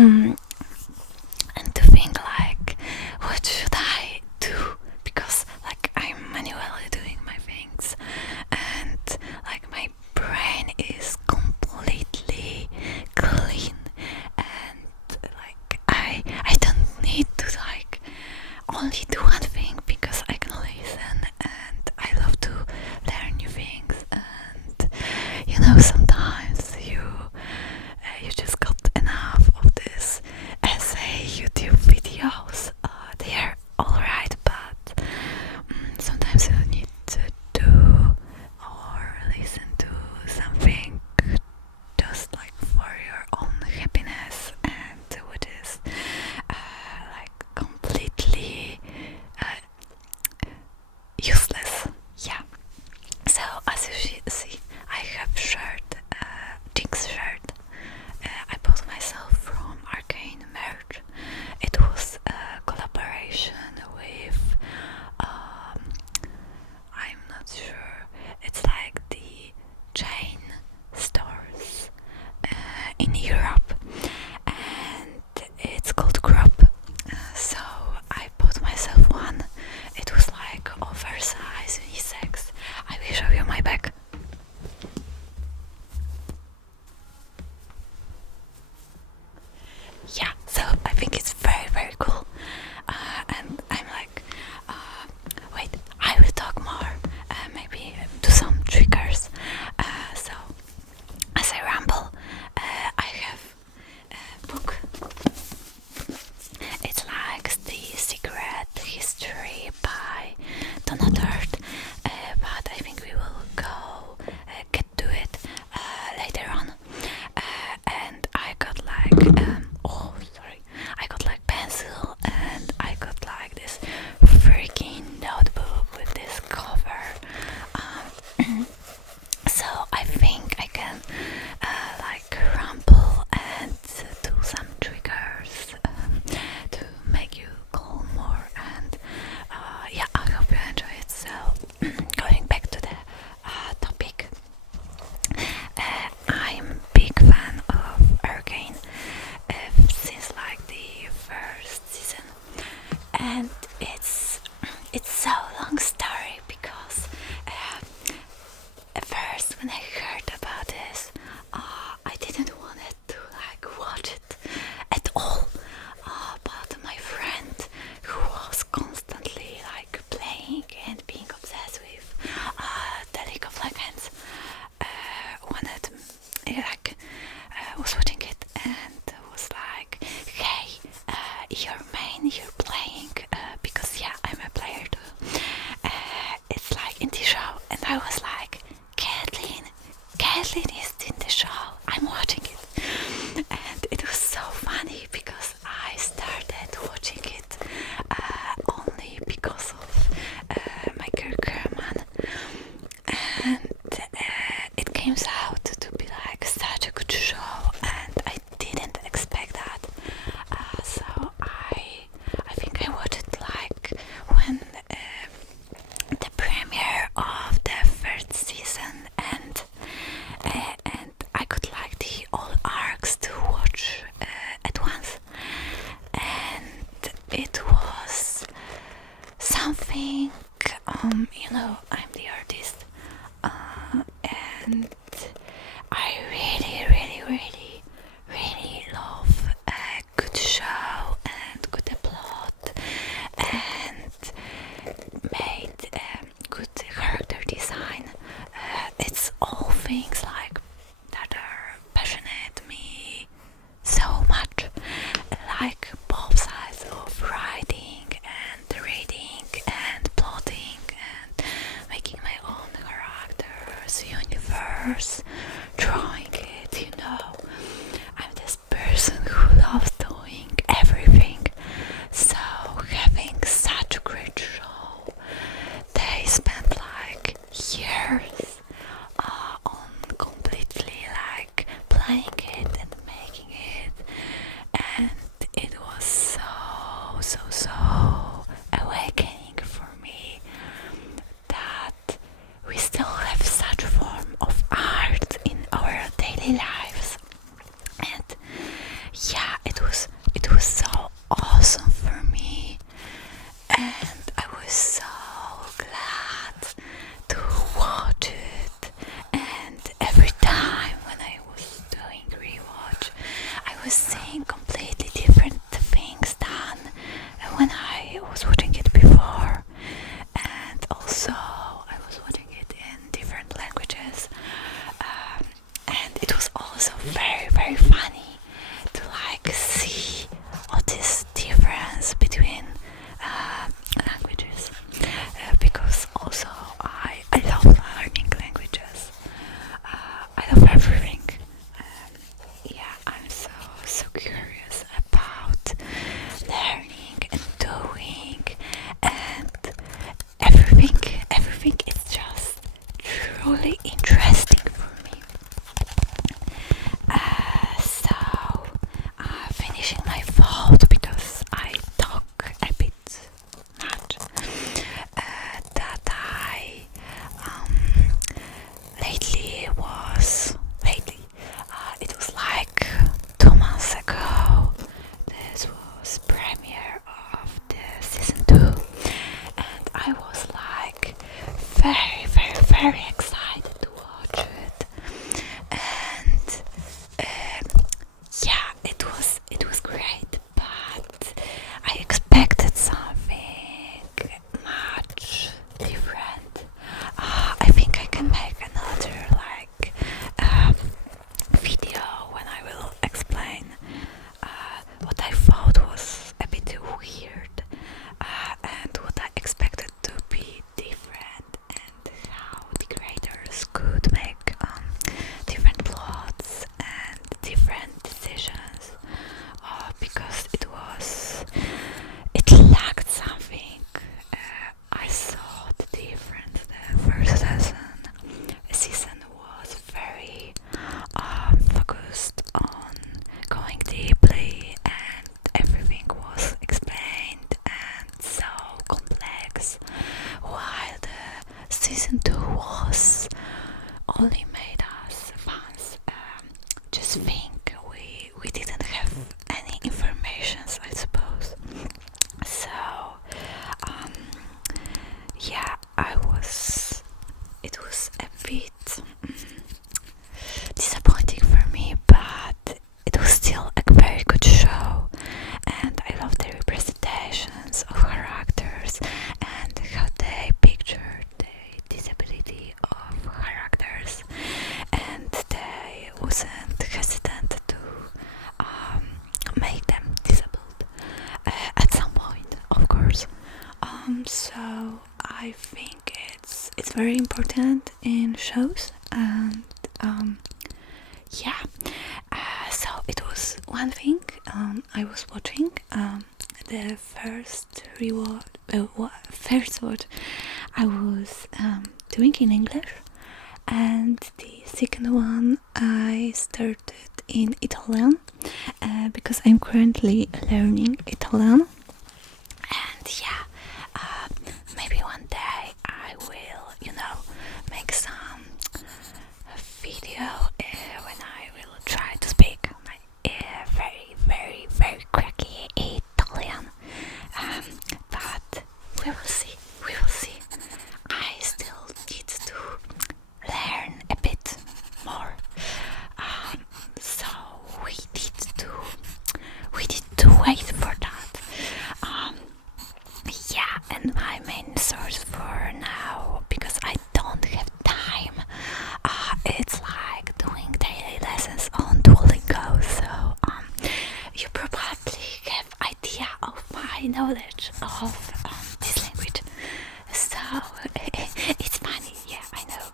and to think like, what should I do? Because like I'm manually doing my things, and like my brain is completely clean, and like I don't need to like only do one thing because I can listen and I love to learn new things. And you know, sometimes you just got enough of this essay YouTube videos. They are alright, but sometimes you need to do or listen to something just like for your own happiness, and which is like completely useless. Yeah. So as you see, I have shared Jinx shirt. I bought myself from Arcane merch. It was a collaboration with I'm not sure, it's like the chain stores in Europe, and it's called Crop. So I bought myself one. It was like oversized unisex. I will show you my bag. Yeah, so I think it's very, very cool. And I'm like, wait, I will talk more, maybe do some triggers. So as I ramble, I have a book. It's like The Secret History by Donna Tartt, but I think we will go get to it later on. And I got like I got like pencil, and I got like this freaking notebook with this cover. So I think I can like ramble and do some triggers to make you calm more, and yeah, I hope you enjoy it. So going back to the topic, I'm big fan of Arcane since like the first season, and it's so long story because at first when I heard about this, I didn't want to like watch it at all, but my friend who was constantly like playing and being obsessed with the League of Legends wanted like was watching it and was like, hey, you're playing, because yeah, I'm a player too. It's like in the show, and I was like, Caitlyn is in the show, I'm watching it. And it was so funny because I started watching it only because of my girl Kerman, and it came out to be like such a good show, and I didn't expect that. So I think I watched it like when the premiere of the first season, and I got like the all arcs to watch at once, and it was something. You know, I'm the artist, and I really love a good show and good plot and made good character design. It's all things like that are passionate me so much, like both sides of writing and reading and plotting and making my own characters, universe, drawing it, you know. I'm this person who loves doing everything, so having such a great show, they spent like years on completely like playing it and making it, and it was so awakening for me that we still have such form of art in our daily lives. And yeah, it it was so awesome for me, and I was so glad to watch it. And every time when I was doing rewatch, I was seeing completely different things than when I was watching it before. And also I was watching it in different languages, and it was also very, very funny to like see all this difference between languages, because also I love learning languages. I love everything. Yeah, I'm so curious about learning and doing, and everything is just truly interesting for me. Finishing my thought, because I talk a bit much, that I it was like 2 months ago. This was premiere of the season 2, and I was like very, very, very excited to watch it. And yeah, it was great, but I expected something much different. I think I can make another like video when I will explain what I thought was a bit weird, and what I expected to be different, and how the creators could make different plots and different decisions, because it lacked something. I saw the difference. The first season was very focused on going deeply, and everything was explained and so complex, while the season 2 was only made us fans just think. We didn't have any informations, I suppose. So yeah, it was a bit disappointing for me, but it was still a very good show, and I love the representations of characters and how they pictured the disability of characters, and they wasn't hesitant to make them disabled at some point, of course. So I think it's very important in shows, and yeah. So it was one thing I was watching. The first watch I was doing in English, and the second one I started in Italian, because I'm currently learning Italian. And yeah, maybe one day I will, make some video when I will try to speak my very, very, very cracky Italian. But we will see. I still need to learn a bit more. So we need to wait for that. Yeah, and my main source for now, because I don't have time, it's like doing daily lessons on Duolingo. So you probably have idea of my knowledge of this language. So it's funny, yeah, I know.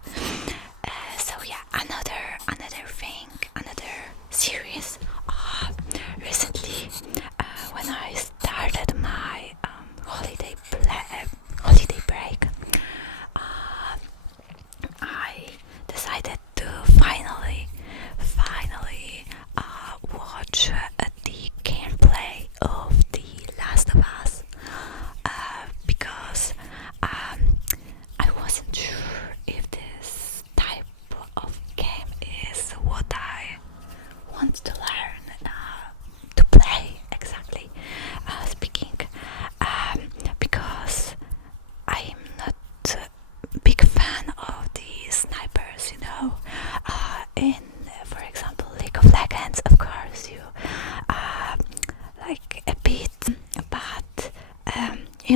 So yeah, another thing, another series. Recently, when I started my holiday break, I decided to finally watch the gameplay of The Last of Us.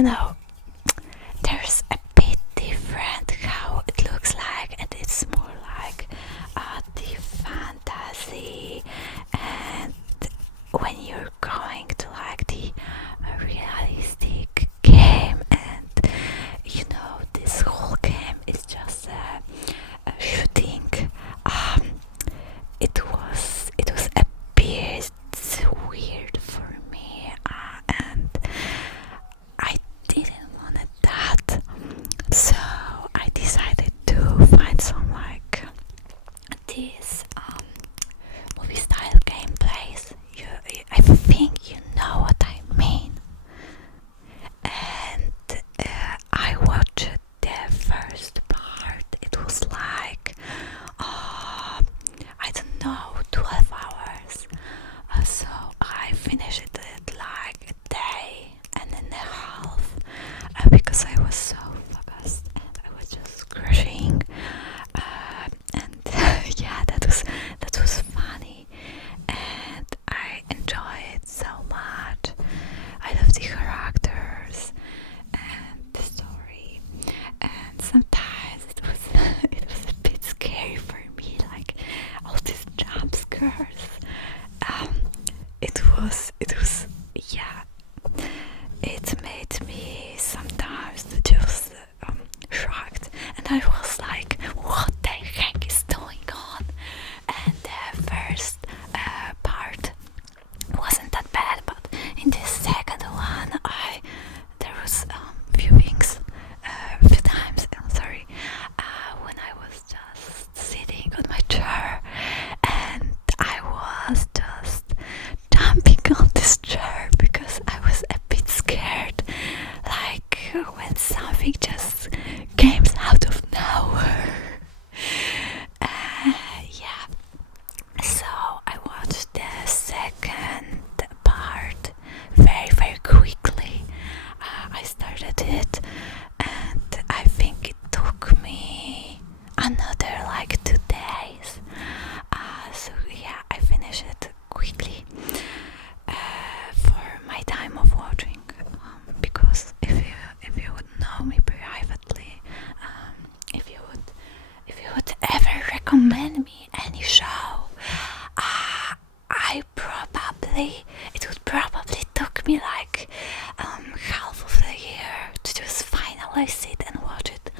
you know, there's a bit different how it looks like, and it's more like the fantasy, and when you're going to like the realistic game, and you know, this whole game is just a shooting. It was a bit weird for me, and I didn't want that, so I decided to find some like these movie style gameplays. I think you know what I mean. And I watched the first part. It was like I don't know, 12 hours. So I finished it like a day and a half because I was so focused and I was just crushing. And yeah, that was funny, and I enjoy it so much. I love the characters and the story, and sometimes it was it was a bit scary for me, like all these jump scares. It was yeah. It made me sometimes just shocked, and I was like, what the heck is going on? And the first part wasn't that bad, but in the second one, there was few things, few times. Sorry, when I was just sitting on my chair, and I was just jumping on this chair because I was a bit scared, like when something just came out of nowhere. Yeah. So I watched the second part very quickly. I started it, and I think it took me another like 2 days. So yeah, I finished it quickly for my time of watching. Because if you would know me privately, if you would ever recommend me any show, it would probably took me like half of the year to just finally sit and watch it,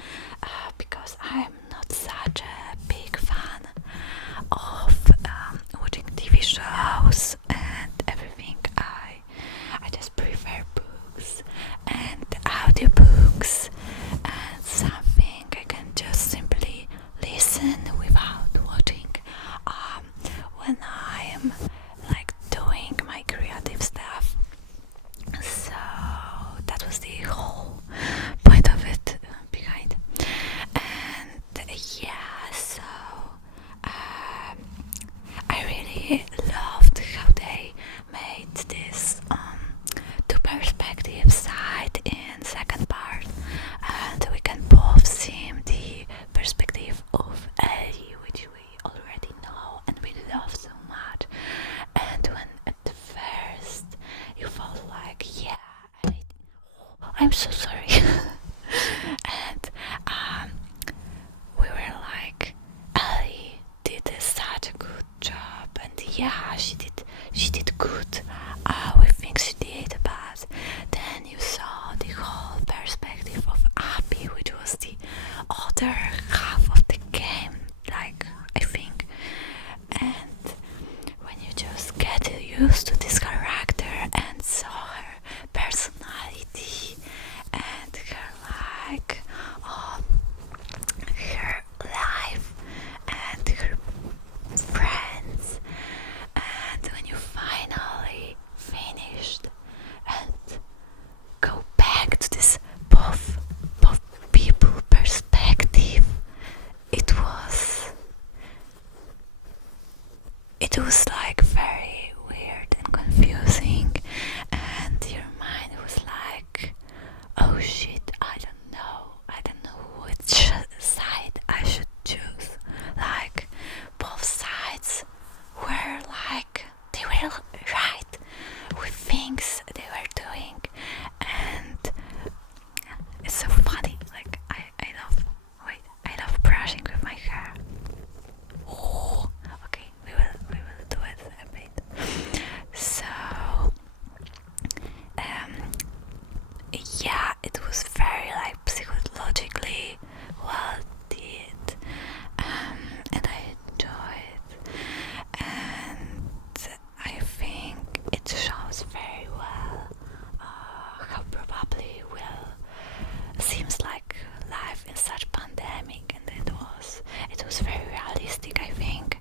because I'm not such a big fan of watching TV shows and everything. I just prefer books and audiobooks and something I can just simply listen without watching when I'm like doing my creative stuff. So that was the whole point of it behind. And yeah, so I really loved how they made this two perspective side in second part, and we can both see the perspective of Ellie, which we already know and we love so much. And when at first you felt like, yeah, Ellie, I'm so sorry. And we were like, Ellie did such a good job, and yeah, she did good with things she did, but then you saw the whole perspective of Abby, which was the other half of the game, like, I think. And when you just get used to this character and saw her personality and her like her life and her friends, and when you finally finished and go back to this both people perspective, it was like very weird and confusing, and your mind was like, oh shit, I don't know which side I should choose. Like, both sides were like, they were right with things they were doing, and it shows very well how probably will seems like life in such pandemic, and it was very realistic, I think,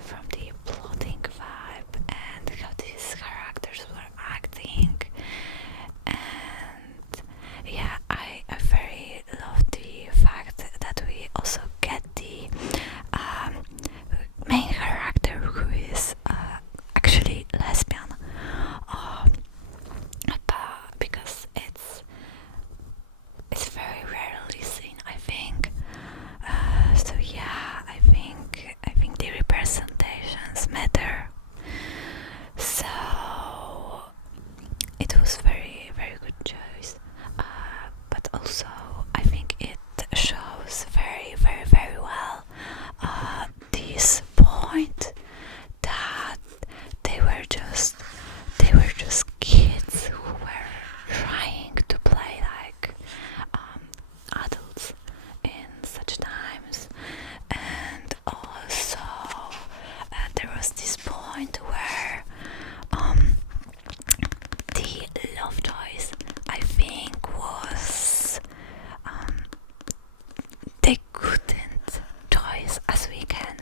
from the plotting vibe and how these characters were acting. And yeah, I very love the fact that we also get the main character who is actually lesbian, because it's very rarely seen, I think. So yeah, I think the representations matter. So it was very very good choice, but also I think it shows very very very well this point that they were just kids who were trying to play like adults in such times. And also there was this point where the love choice, I think, was they couldn't choice as we can,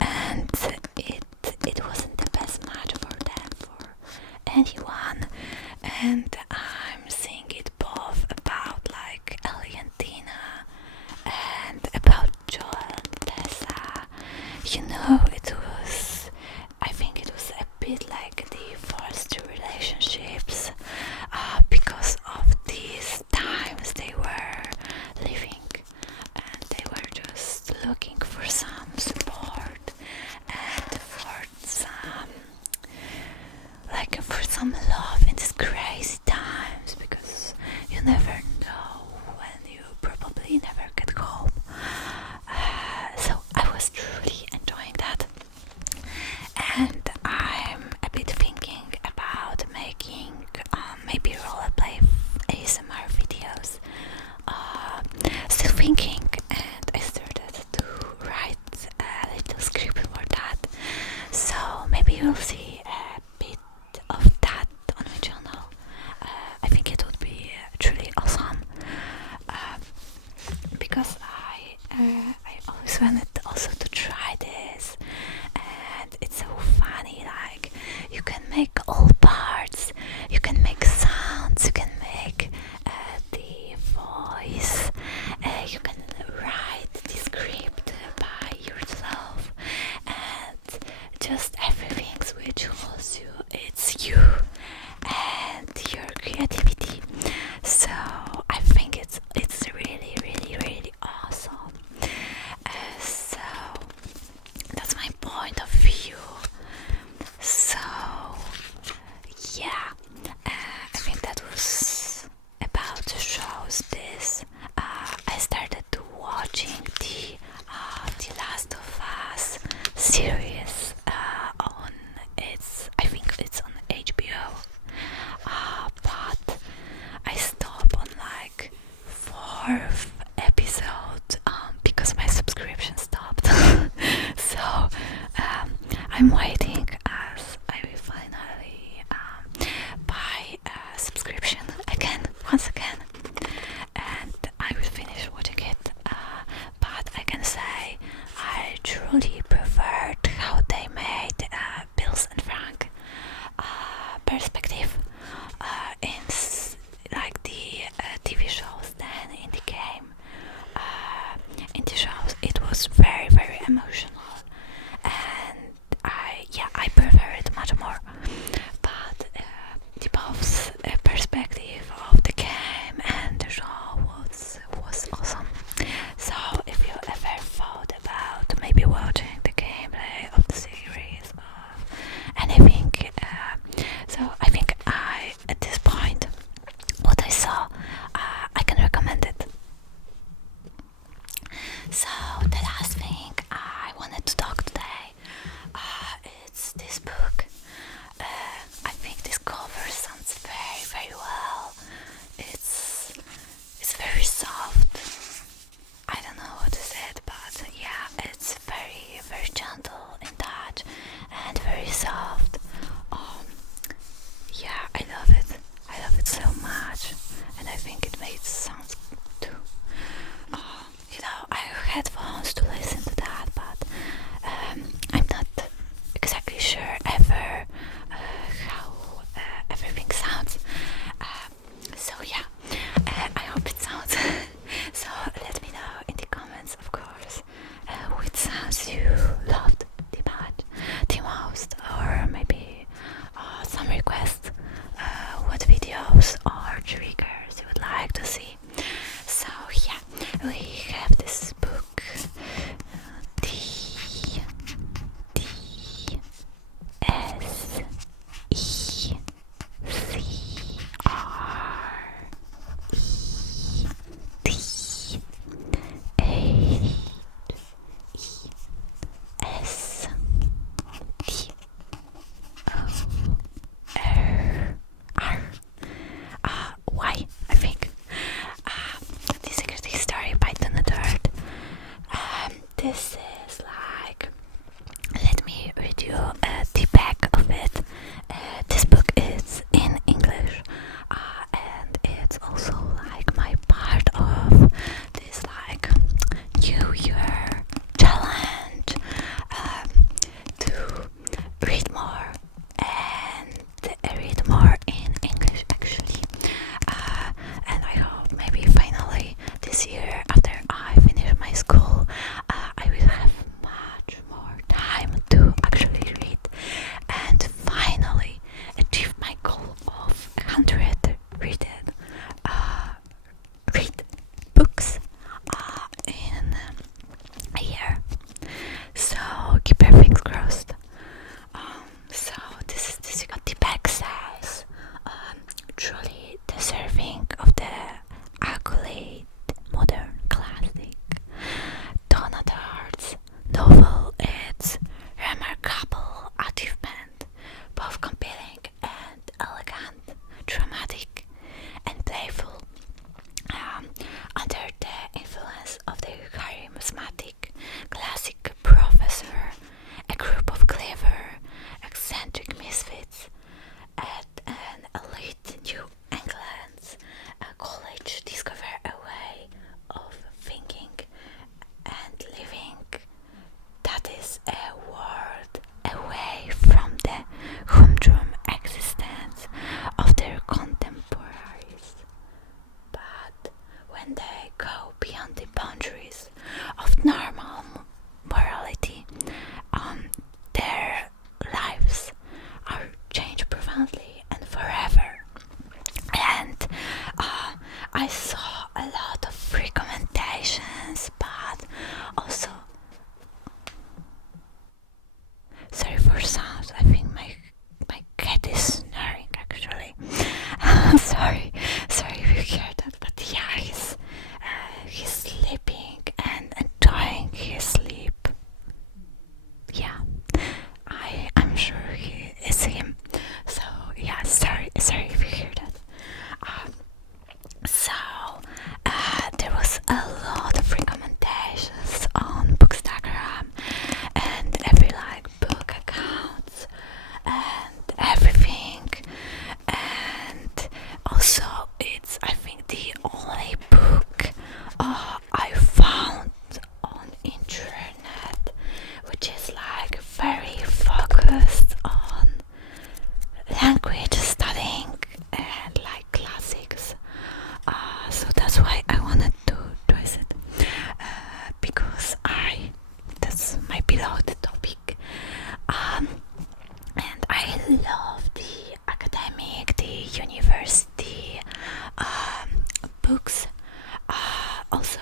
and it wasn't the best match for them, for anyone. And I'm seeing it both about like Ellie and Tina and about Joel and Tessa. I think it was a bit like the first two relationships, because of these times they were living, and they were just looking for some support and for some love in these crazy times, because you never know when you probably never get home. So I was truly enjoying that, and I'm a bit thinking about making maybe roleplay ASMR videos. Still thinking, and I started to write a little script for that. So maybe you'll see a bit of that on my channel. I think it would be truly awesome, because I always wanted also to try this, and it's so funny. Like, you can make all parts, you can make sounds, you can make the voice, you can write the script by yourself, and just everything which holds you, it's you and your creativity. So I think it's really really really awesome. So that's my point of view. So yeah, I think that was about the shows. I started watching the Last of Us series on I think it's on HBO, but I stopped on like fourth episode because my subscription stopped. So I'm waiting as I will finally buy a subscription once again, and I will finish watching it. But I can say I truly preferred how they made Bills and Frank perspective in like the TV shows than in the game. In the shows it was very very emotional, and I prefer it much more. But the both perspective of the game and the show was awesome. So if you ever thought about maybe watching the gameplay of the series or anything, so I think think it makes sounds too. I have headphones to listen to that, but I'm not exactly sure ever how everything sounds. So yeah, I hope it sounds. So let me know in the comments, of course, which sounds you loved the most, or maybe some requests, what videos or triggers you would like to see. So yeah, we have this book, why I think the Secret History by Donna Tartt. This is like, let me read you the back of it. This book is in English, and it's also like my part of this like New Year challenge to read more and read more in English actually. And I hope maybe finally this year, after I finish my school, I will have much more time to actually read and finally achieve my goal of 100 read books in a year. So keep your fingers crossed. So this is this. What the back says. Truly deserving of the accolade modern classic. Donna Tartt's novel is remarkable achievement, both compelling and elegant, dramatic and playful. Under the influence of the charismatic classic professor, a group of clever, eccentric misfits at an elite New England's college discover a way of thinking and living that is a world away from the humdrum existence of their contemporaries. But when they go beyond the boundaries of normal morality, their lives are changed profoundly and forever. And I saw a lot of recommendations, but also, sorry for sounds, I think my cat is snoring actually. sorry if you hear that, but yeah, he's sleeping and enjoying his sleep. Yeah, I'm sure it's him. So yeah, sorry if you hear that. So there was a lot of recommendations on Bookstagram and every like book accounts and everything, and also it's I think the only book I found on internet which is like very focused on language studying and like classics. So that's why I wanted to choose it, because that's my beloved topic, and I love the academic, the university books. Also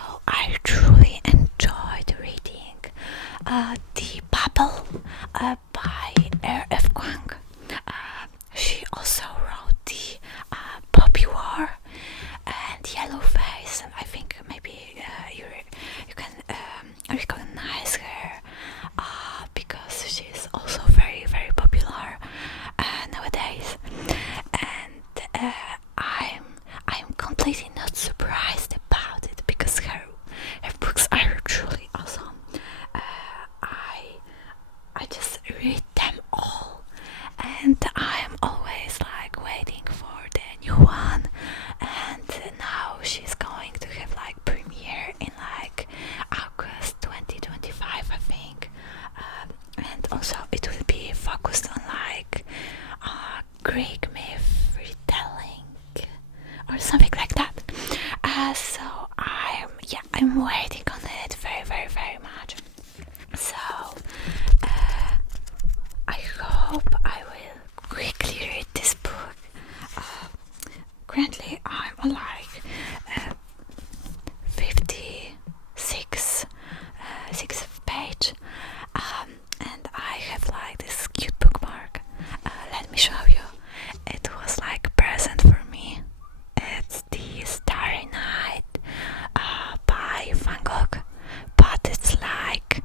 Greek myth retelling or something like that. So I'm waiting on it very much. So I hope I will quickly read this book. Currently I'm on like 56 sixth page, and I have like this cute bookmark. Let me show you. It was like a present for me. It's the Starry Night by Van Gogh, but it's like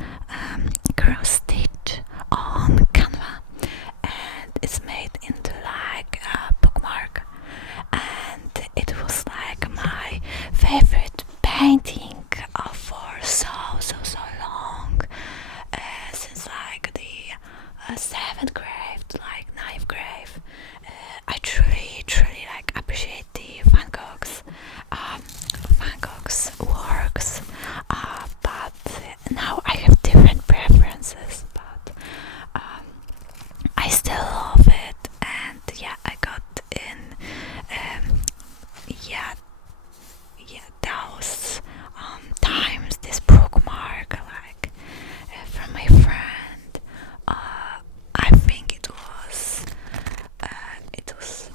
cross stitch on Canva, and it's made into like a bookmark. And it was like my favorite painting for so long, since like the 7th grade to like 9th grade. I truly like appreciate the Van Gogh's works, but now I have different preferences, but I still love it. And yeah, I got in those times this bookmark like from my friend. I think it was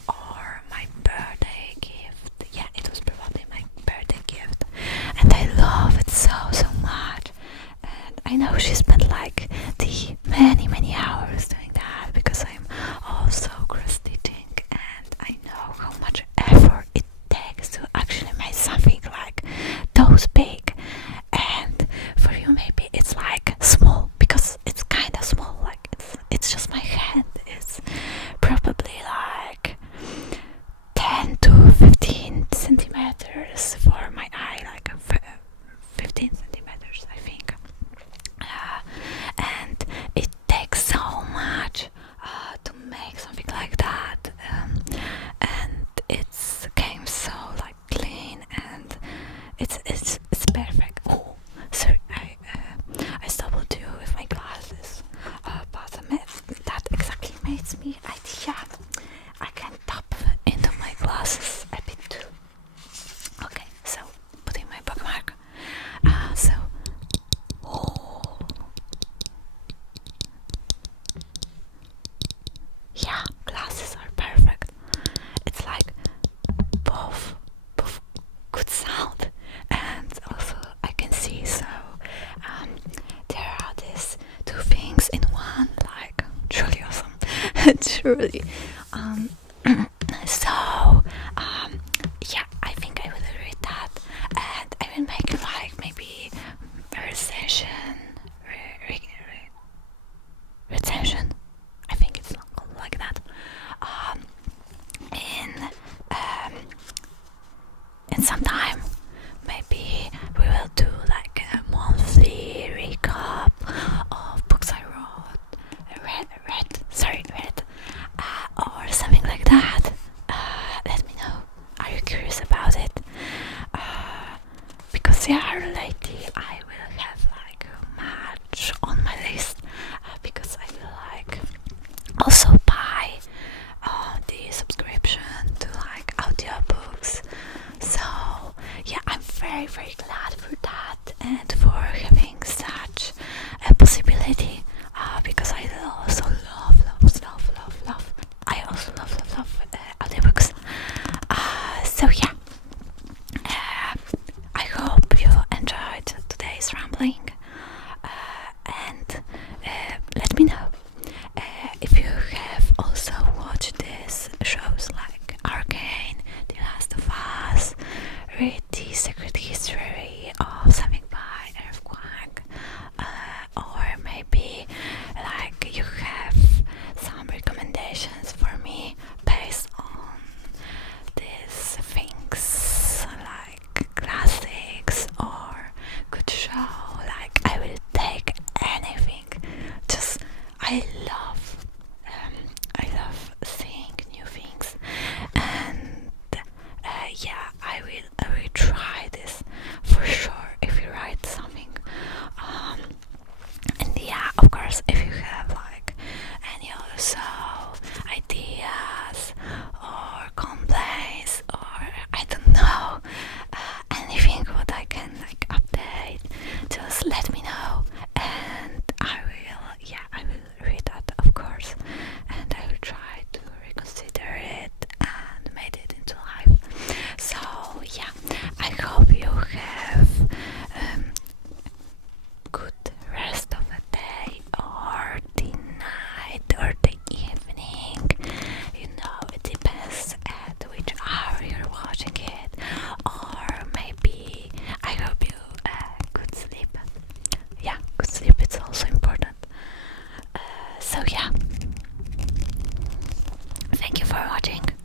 or my birthday gift. Yeah, it was probably my birthday gift, and I love it so much. And I know she spent like the many hours doing that, because I'm also cross stitching, and I know how much effort it takes to actually make something like those big. And for you maybe it's like small, because it's kind of small, like it's just my hand. It's probably like 10 to 15 centimeters for my eye, like 15 centimeters I think. And it takes so much to make something like that, and it's came so like clean, and it's perfect. Oh, sorry, I stumbled you with my glasses, but that exactly makes me idea. I can tap into my glasses a bit too. Okay, so putting my bookmark. Yeah, glasses are perfect. It's like both good sound, and also I can see. So there are these two things in one, like truly awesome. Truly. Yeah, I think I will read that, and I will make like maybe a recension. Recension. I think it's not called like that. In some time, maybe we will do like a monthly recap of books I read, or something like that. Let me know. Are you curious about it? Because lately I will have like much on my list, because I will like also buy the subscription to like audiobooks. So yeah, I'm very glad for that, and for having such a possibility, because I also love I also love audiobooks. So yeah, I hope you enjoyed today's rambling, and let me know if you have also watched these shows like Arcane, The Last of Us, read the Secret History for watching.